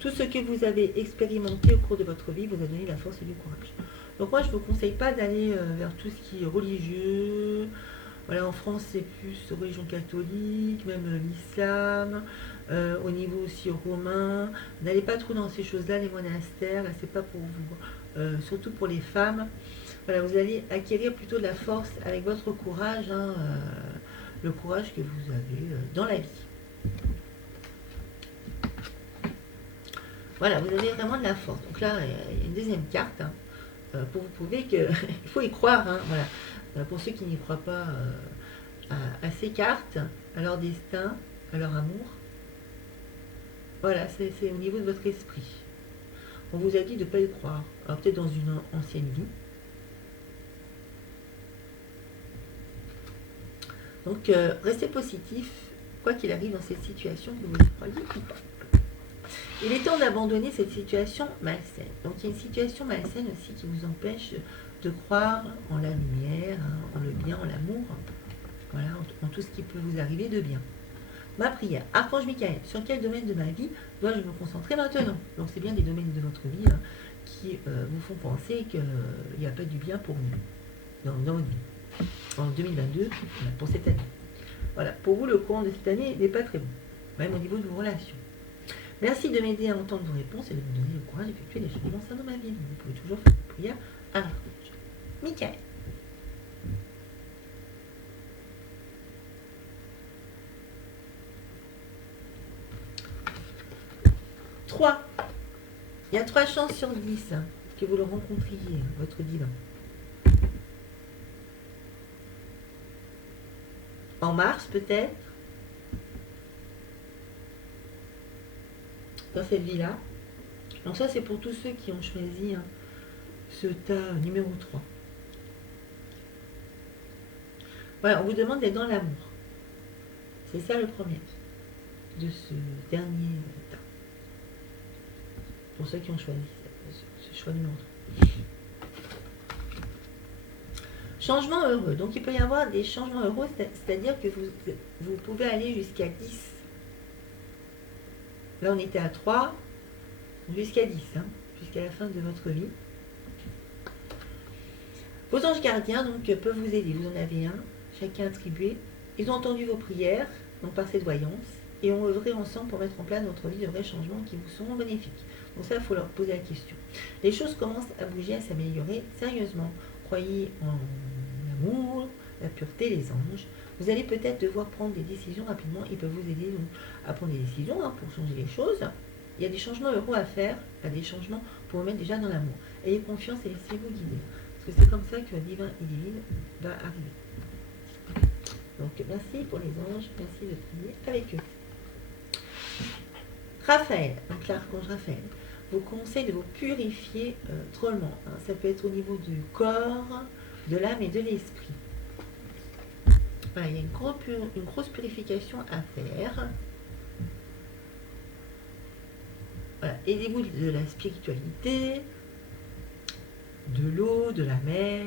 Tout ce que vous avez expérimenté au cours de votre vie vous a donné la force et du courage. Donc moi, je ne vous conseille pas d'aller vers tout ce qui est religieux. Voilà, en France, c'est plus religion catholique, même l'islam, au niveau aussi romain. N'allez pas trop dans ces choses-là, les monastères, là, c'est pas pour vous. Surtout pour les femmes. Voilà, vous allez acquérir plutôt de la force avec votre courage, le courage que vous avez dans la vie. Voilà, vous avez vraiment de la force. Donc là, il y a une deuxième carte pour vous prouver qu'il faut y croire. Voilà. Pour ceux qui n'y croient pas à ces cartes, à leur destin, à leur amour. Voilà, c'est au niveau de votre esprit. On vous a dit de ne pas y croire. Alors peut-être dans une ancienne vie. Donc, restez positif, quoi qu'il arrive dans cette situation, que vous y croyez ou pas. Il est temps d'abandonner cette situation malsaine. Donc, il y a une situation malsaine aussi qui vous empêche de croire en la lumière, en le bien, en l'amour, voilà, en tout ce qui peut vous arriver de bien. Ma prière. Archange Michael, sur quel domaine de ma vie dois-je me concentrer maintenant? Donc, c'est bien des domaines de votre vie qui vous font penser qu'il n'y a pas du bien pour vous dans votre vie. En 2022, pour cette année. Voilà, pour vous, le courant de cette année n'est pas très bon, même au niveau de vos relations. Merci de m'aider à entendre vos réponses et de me donner le courage d'effectuer les changements sains dans ma vie. Vous pouvez toujours faire une prière à l'archange Michael. Trois. Il y a 3 chances sur 10 que vous le rencontriez, votre divin. En mars, peut-être, dans cette vie-là. Donc ça, c'est pour tous ceux qui ont choisi ce tas numéro 3. Voilà, on vous demande d'être dans l'amour. C'est ça le premier de ce dernier tas. Pour ceux qui ont choisi ce choix numéro 3. Changement heureux. Donc il peut y avoir des changements heureux, c'est-à-dire que vous pouvez aller jusqu'à 10. Là, on était à 3, jusqu'à 10, jusqu'à la fin de votre vie. Vos anges gardiens donc, peuvent vous aider. Vous en avez un, chacun attribué. Ils ont entendu vos prières, donc par cette voyance, et ont œuvré ensemble pour mettre en place dans votre vie de vrais changements qui vous seront bénéfiques. Donc ça, il faut leur poser la question. Les choses commencent à bouger, à s'améliorer sérieusement. Croyez en l'amour, la pureté, les anges. Vous allez peut-être devoir prendre des décisions rapidement. Ils peuvent vous aider donc, à prendre des décisions pour changer les choses. Il y a des changements heureux à faire, des changements pour vous mettre déjà dans l'amour. Ayez confiance et laissez-vous guider. Parce que c'est comme ça que divin et divine va arriver. Donc merci pour les anges, merci de prier avec eux. Raphaël, donc l'archange Raphaël, vous conseille de vous purifier drôlement. Ça peut être au niveau du corps, de l'âme et de l'esprit. Voilà, il y a une grosse purification à faire. Voilà, aidez-vous de la spiritualité, de l'eau, de la mer,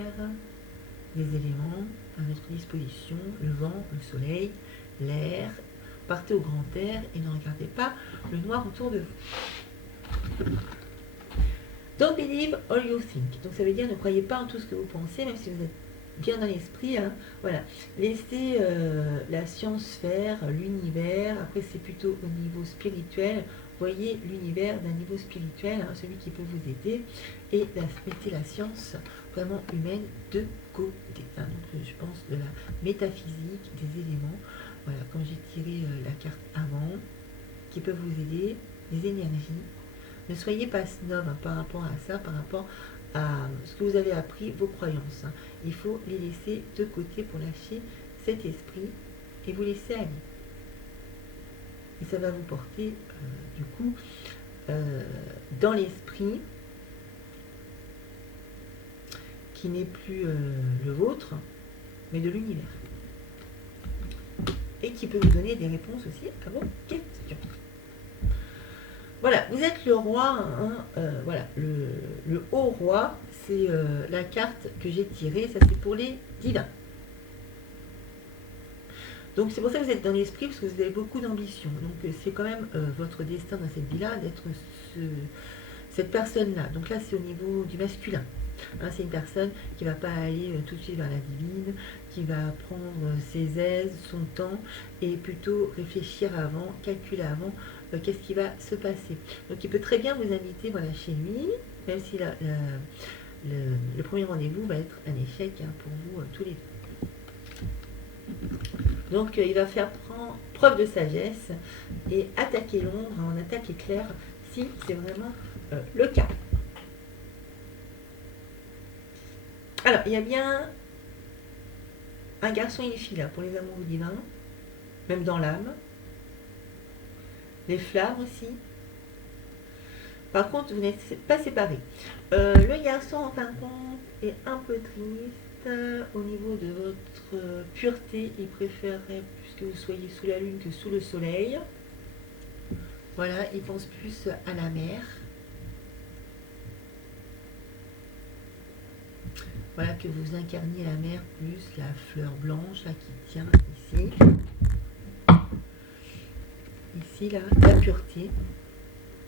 des éléments à notre disposition, le vent, le soleil, l'air. Partez au grand air et ne regardez pas le noir autour de vous. Don't believe all you think. Donc ça veut dire ne croyez pas en tout ce que vous pensez, même si vous êtes bien dans l'esprit. Hein. Voilà. Laissez la science faire, l'univers. Après c'est plutôt au niveau spirituel. Voyez l'univers d'un niveau spirituel, hein, celui qui peut vous aider. Et mettez la science vraiment humaine de côté. Hein. Donc je pense de la métaphysique, des éléments. Voilà, comme j'ai tiré la carte avant, qui peut vous aider, des énergies. Ne soyez pas snob hein, par rapport à ça, par rapport à ce que vous avez appris, vos croyances. Hein. Il faut les laisser de côté pour lâcher cet esprit et vous laisser aller. Et ça va vous porter, du coup, dans l'esprit qui n'est plus le vôtre, mais de l'univers. Et qui peut vous donner des réponses aussi à vos questions. Voilà, vous êtes le roi, hein, voilà, le haut roi, c'est la carte que j'ai tirée, ça c'est pour les divins. Donc c'est pour ça que vous êtes dans l'esprit, parce que vous avez beaucoup d'ambition. Donc c'est quand même votre destin dans cette vie-là d'être cette personne-là. Donc là c'est au niveau du masculin. Hein, c'est une personne qui ne va pas aller tout de suite vers la divine, qui va prendre ses aises, son temps, et plutôt réfléchir avant, calculer avant qu'est-ce qui va se passer. Donc il peut très bien vous inviter voilà, chez lui, même si le premier rendez-vous va être un échec hein, pour vous tous les deux. Donc il va faire preuve de sagesse et attaquer l'ombre en attaque éclair si c'est vraiment le cas. Alors, il y a bien un garçon et une fille là pour les amours divins, même dans l'âme. Les flammes aussi. Par contre, vous n'êtes pas séparés. Le garçon, en fin de compte, est un peu triste au niveau de votre pureté. Il préférerait plus que vous soyez sous la lune que sous le soleil. Voilà, il pense plus à la mer. Voilà, que vous incarniez la mer plus la fleur blanche là, qui tient ici. Ici, là, la pureté.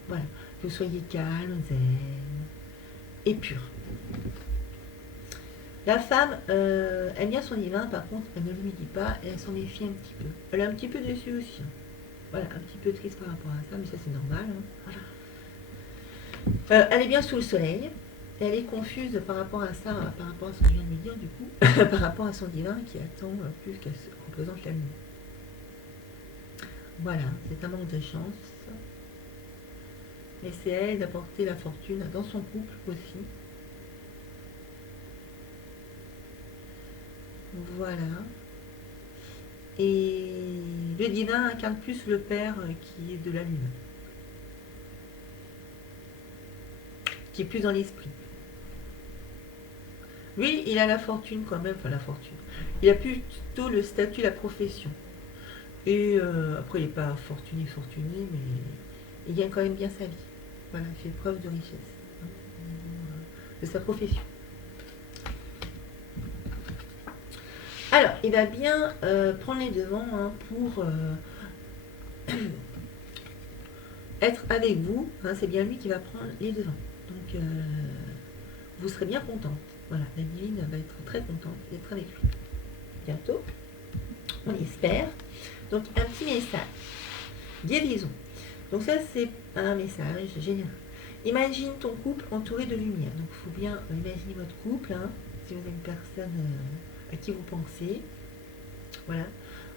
Voilà, que vous soyez calme, zen et pur. La femme aime bien son divin, par contre, elle ne lui dit pas et elle s'en méfie un petit peu. Elle est un petit peu déçue aussi. Hein. Voilà, un petit peu triste par rapport à ça, mais ça c'est normal. Hein. Voilà. Elle est bien sous le soleil. Elle est confuse par rapport à ça, par rapport à ce que je viens de lui dire du coup, par rapport à son divin qui attend plus qu'elle se représente la lune. Voilà, c'est un manque de chance. Mais c'est à elle d'apporter la fortune dans son couple aussi. Voilà. Et le divin incarne plus le père qui est de la lune. Qui est plus dans l'esprit. Lui, il a la fortune quand même, enfin la fortune. Il a plutôt le statut, la profession. Et après, il n'est pas fortuné, mais il gagne quand même bien sa vie. Voilà, il fait preuve de richesse. Hein, de sa profession. Alors, il va bien prendre les devants hein, pour être avec vous. Hein, c'est bien lui qui va prendre les devants. Donc, vous serez bien contente. Voilà, la divine va être très contente d'être avec lui. Bientôt, on espère. Donc, un petit message. Guérison. Donc ça, c'est un message général. Imagine ton couple entouré de lumière. Donc, il faut bien imaginer votre couple. Hein, si vous avez une personne à qui vous pensez. Voilà.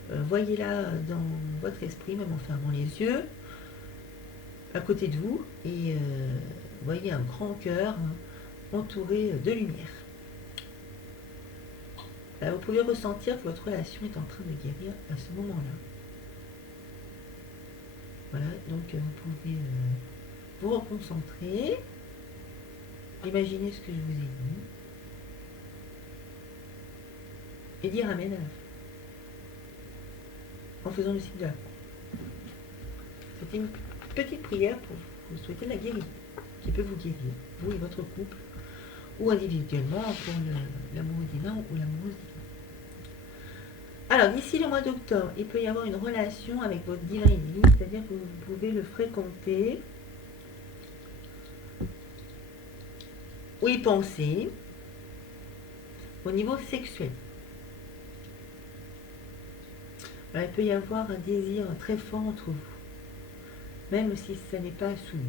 Voyez-la dans votre esprit, même en fermant les yeux, à côté de vous. Et voyez un grand cœur hein, entouré de lumière. Là, vous pouvez ressentir que votre relation est en train de guérir à ce moment-là. Voilà, donc vous pouvez vous reconcentrer, imaginez ce que je vous ai dit, et dire Amen à la fin, en faisant le signe de la croix. C'était une petite prière pour vous souhaiter la guérison, qui peut vous guérir, vous et votre couple, ou individuellement pour l'amoureux divin ou l'amoureuse divine. Alors, d'ici le mois d'octobre, il peut y avoir une relation avec votre divin et divine, c'est-à-dire que vous pouvez le fréquenter ou y penser au niveau sexuel. Alors, il peut y avoir un désir très fort entre vous, même si ça n'est pas soumis.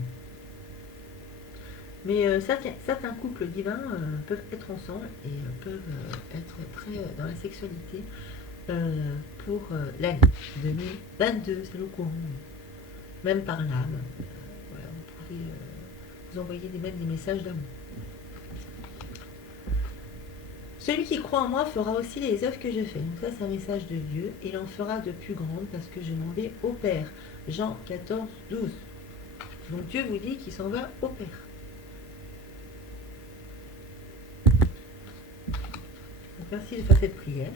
Mais certains couples divins peuvent être ensemble et peuvent être très dans la sexualité pour l'année 2022, c'est le courant. Même par l'âme. Voilà, vous pouvez vous envoyer même des messages d'amour. Celui qui croit en moi fera aussi les œuvres que je fais. Donc ça, c'est un message de Dieu. Il en fera de plus grandes parce que je m'en vais au Père. Jean 14, 12. Donc Dieu vous dit qu'il s'en va au Père. Donc merci de faire cette prière.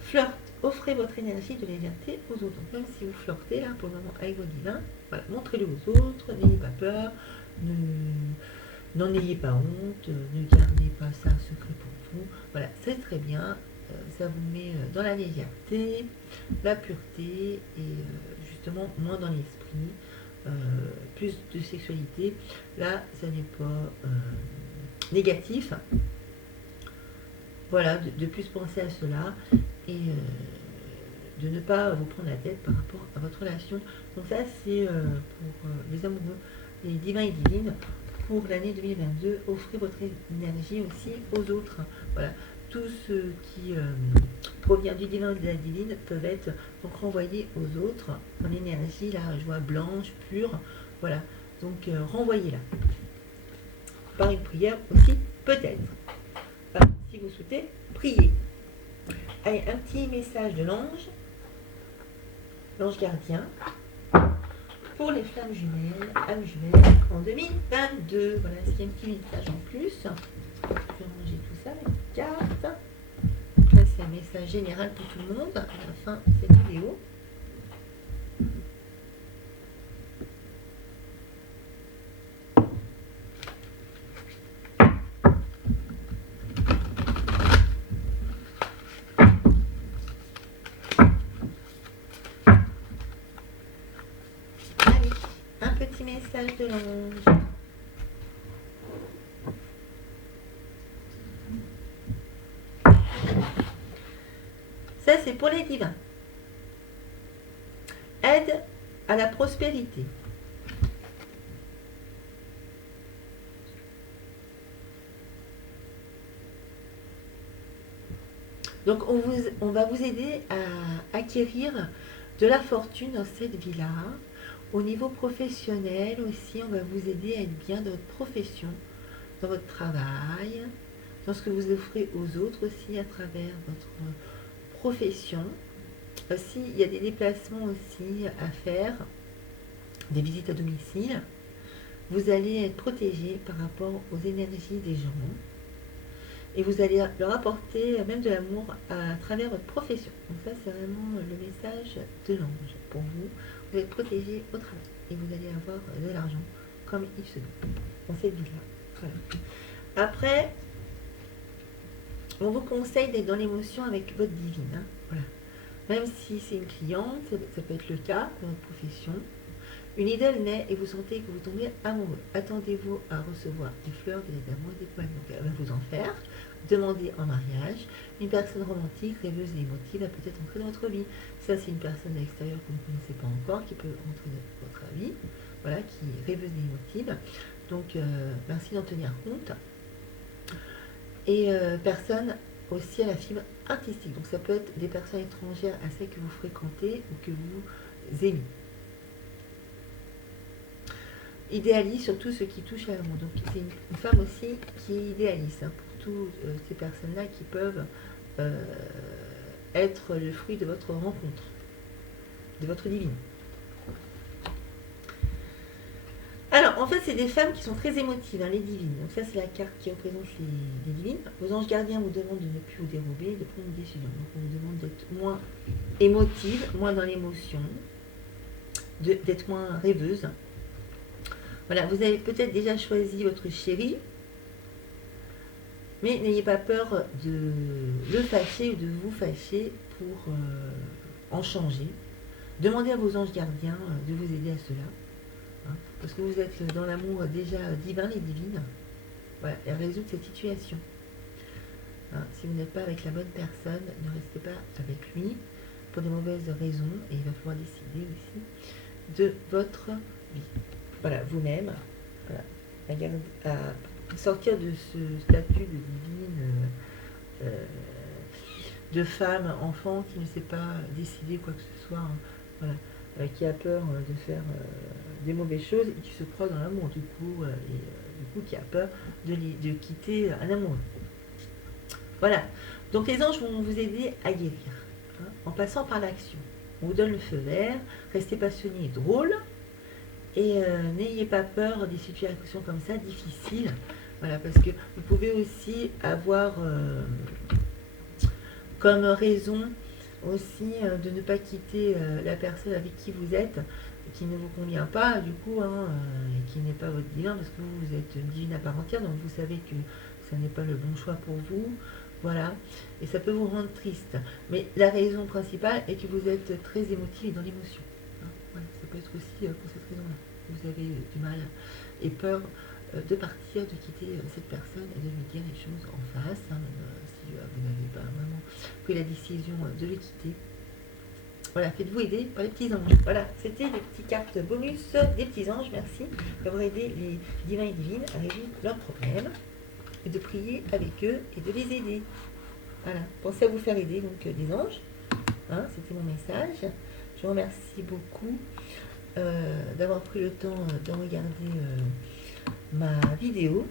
Flirt. Offrez votre énergie de légèreté aux autres. Donc, même si vous flirtez là pour le moment avec vos divins, voilà, montrez-le aux autres, n'ayez pas peur, n'en ayez pas honte, ne gardez pas ça secret pour vous. Voilà, c'est très bien, ça vous met dans la légèreté, la pureté et justement moins dans l'esprit, plus de sexualité. Là, ça n'est pas négatif. Voilà, de plus penser à cela et de ne pas vous prendre la tête par rapport à votre relation. Donc ça, c'est pour les amoureux, les divins et divines, pour l'année 2022. Offrez votre énergie aussi aux autres. Voilà, tout ce qui provient du divin et de la divine peuvent être donc renvoyés aux autres en énergie, la joie blanche, pure. Voilà, donc renvoyez-la. Par une prière aussi, peut-être. Enfin, si vous souhaitez, priez. Allez, un petit message de l'ange gardien, pour les flammes jumelles, âmes jumelles, en 2022. Voilà, s'il y a un petit message en plus, je vais ranger tout ça, les cartes. Là, c'est un message général pour tout le monde à la fin de cette vidéo. Message de l'ange. Ça, c'est pour les divins. Aide à la prospérité. Donc, on va vous aider à acquérir de la fortune dans cette vie-là. Au niveau professionnel aussi, on va vous aider à être bien dans votre profession, dans votre travail, dans ce que vous offrez aux autres aussi à travers votre profession. Aussi, il y a des déplacements aussi à faire, des visites à domicile. Vous allez être protégé par rapport aux énergies des gens et vous allez leur apporter même de l'amour à travers votre profession. Donc ça, c'est vraiment le message de l'ange pour vous. Vous êtes protégé au travail et vous allez avoir de l'argent comme il se doit dans cette vie-là. Voilà. Après, on vous conseille d'être dans l'émotion avec votre divine. Hein. Voilà. Même si c'est une cliente, ça peut être le cas dans votre profession. Une idole naît et vous sentez que vous tombez amoureux. Attendez-vous à recevoir des fleurs, des amours, des poèmes. Donc elle va vous en faire. Demandez en mariage. Une personne romantique, rêveuse et émotive va peut-être entrer dans votre vie. Ça, c'est une personne à l'extérieur que vous ne connaissez pas encore qui peut entrer dans votre vie. Voilà, qui est rêveuse et émotive. Donc, merci d'en tenir compte. Et personne aussi à la fibre artistique. Donc, ça peut être des personnes étrangères à celles que vous fréquentez ou que vous aimez. Idéalise surtout ce qui touche à l'amour. Donc, c'est une femme aussi qui est idéaliste hein, pour toutes ces personnes-là qui peuvent être le fruit de votre rencontre, de votre divine. Alors, en fait, c'est des femmes qui sont très émotives, hein, les divines. Donc ça, c'est la carte qui représente les divines. Vos anges gardiens vous demandent de ne plus vous dérober, de prendre une décision. Donc, on vous demande d'être moins émotive, moins dans l'émotion, d'être moins rêveuse. Voilà, vous avez peut-être déjà choisi votre chéri. Mais n'ayez pas peur de le fâcher ou de vous fâcher pour en changer. Demandez à vos anges gardiens de vous aider à cela. Hein, parce que vous êtes dans l'amour déjà divin et divine. Voilà, et résoudre cette situation. Hein, si vous n'êtes pas avec la bonne personne, ne restez pas avec lui pour de mauvaises raisons. Et il va falloir décider aussi de votre vie. Voilà, vous-même. Voilà, à sortir de ce statut de divine, de femme, enfant qui ne sait pas décider quoi que ce soit. Hein, voilà, qui a peur de faire des mauvaises choses et qui se croit dans l'amour du coup, du coup qui a peur de quitter un amoureux. Voilà, donc les anges vont vous aider à guérir, hein, en passant par l'action. On vous donne le feu vert, restez passionné et drôle, et n'ayez pas peur des situations comme ça, difficiles. Voilà, parce que vous pouvez aussi avoir comme raison aussi de ne pas quitter la personne avec qui vous êtes, qui ne vous convient pas, du coup, hein, et qui n'est pas votre divin, parce que vous êtes une divine à part entière, donc vous savez que ça n'est pas le bon choix pour vous. Voilà, et ça peut vous rendre triste. Mais la raison principale est que vous êtes très émotif et dans l'émotion. Hein, voilà, ça peut être aussi pour cette raison-là. Vous avez du mal et peur de partir, de quitter cette personne et de lui dire les choses en face, hein, si vous n'avez pas vraiment pris la décision de le quitter. Voilà, faites-vous aider par les petits anges. Voilà, c'était les petites cartes bonus des petits anges. Merci d'avoir aidé les divins et divines à résoudre leurs problèmes et de prier avec eux et de les aider. Voilà, pensez à vous faire aider donc des anges. Hein, c'était mon message. Je vous remercie beaucoup d'avoir pris le temps de regarder ma vidéo.